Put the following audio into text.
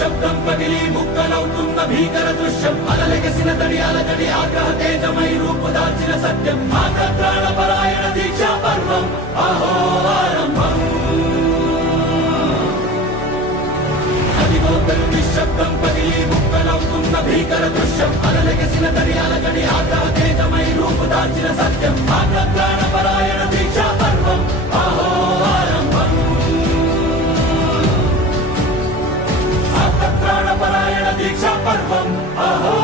నిశ్శబ్దం పగిలి ముక్కలవుతున్న భీకర దృశ్యం అలలెగసిన తడి అలజడి ఆగ్రహ తేజమై రూపుదాల్చిన సత్యం ఆగ్రహ పరాయణ దీక్షా పర్వం అహో ఆరంభం అదిగోతలు నిశ్శబ్దం పగిలి ముక్కలవుతున్న భీకర దృశ్యం అలలెగసిన తడి అలజడి ఆగ్రహ తేజమై రూపుదాల్చిన సత్యం ఆగ్రహ పరాయణ దీక్షా పర్వం అహో ఆరంభం పరాయణ దీక్షా పర్వం అహో